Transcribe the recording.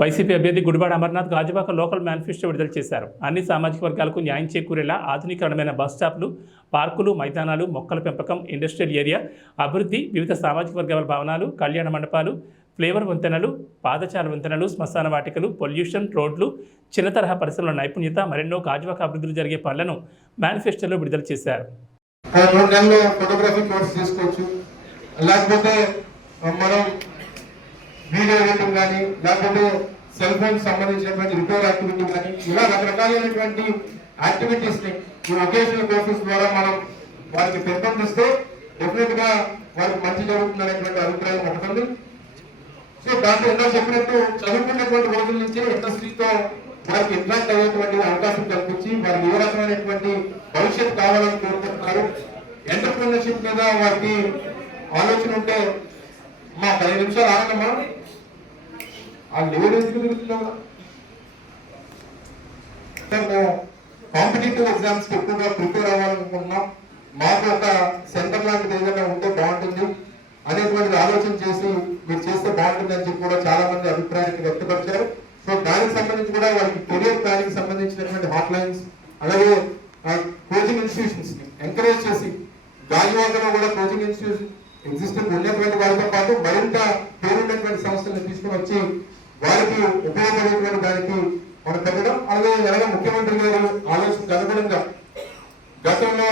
YCP అభ్యర్థి Gudivada Amarnath Gajuwaka local manifesto విడుదల చేశారు. అన్ని సామాజిక వర్గాలకు న్యాయం చేకూరేలా ఆధునికరమైన బస్ స్టాప్లు, పార్కులు, మైదానాలు, మొక్కల పెంపకం, ఇండస్ట్రియల్ ఏరియా అభివృద్ధి, వివిధ సామాజిక వర్గాల భవనాలు, కళ్యాణ మండపాలు, ఫ్లేవర్ వంతెనలు, పాదచార వంతెనలు, శ్మశాన వాటికలు, పొల్యూషన్, రోడ్లు, చిన్న తరహా పరిశ్రమల నైపుణ్యత, మరెన్నో గాజువాక అభివృద్ధులు జరిగే పనులను మేనిఫెస్టోలో విడుదల చేశారు. వీడియో ఎడిటింగ్ కానీ లేకపోతే సెల్ ఫోన్ సంబంధించినటువంటి రిపేర్ యాక్టివిటీ కానీ ఇలా రకరకాలైనటువంటి యాక్టివిటీస్ ని ఈ వొకేషనల్ కోర్సెస్ ద్వారా మనం వారికి పెంపొందిస్తే డెఫినెట్ గా వారికి మంచి జరుగుతుంది అనేటువంటి అభిప్రాయం ఉంటుంది. సో దాంట్లో ఎన్నో చెప్పినట్టు చదువుకున్నటువంటి రోజుల నుంచి ఇండస్ట్రీతో వారికి ఇంట్రాక్ట్ అయ్యేటువంటి అవకాశం కల్పించి వారికి ఏ రకమైనటువంటి భవిష్యత్తు కావాలని కోరుకుంటున్నారు. ఎంటర్ప్రినర్షిప్ మీద వారికి ఆలోచన ఉంటే మా 10 నిమిషాలు ఆగమ్మా ఆ లెవెల్ కాంపిటేటివ్ ఎగ్జామ్స్ కి ఎక్కువగా ప్రిపేర్ అవ్వాలనుకుంటున్నాం. మాకు ఒక సెంటర్ లాంటిది ఏదైనా ఉంటే బాగుంటుంది అనేటువంటిది ఆలోచన చేసి మీరు చేస్తే బాగుంటుంది అని చెప్పి కూడా చాలా మంది అభిప్రాయాన్ని వ్యక్తపరిచారు. సో దానికి సంబంధించి కూడా వాళ్ళకి కెరియర్ ప్లానింగ్ సంబంధించినటువంటి హాట్ లైన్స్ అలాగే కోచింగ్ ఇన్స్టిట్యూషన్స్ ని ఎంకరేజ్ చేసి గాజువాకలో కూడా కోచింగ్ ఇన్స్టిట్యూషన్ ఎగ్జిస్టెంట్ ఉన్నటువంటి వారితో పాటు మరింత పేరున్నటువంటి సంస్థలను తీసుకుని వచ్చి వారికి ఉపయోగపడేటువంటి దానికి మనం పెట్టడం అలాగే ఎలాగ ముఖ్యమంత్రి గారు ఆలోచనకు అనుగుణంగా గతంలో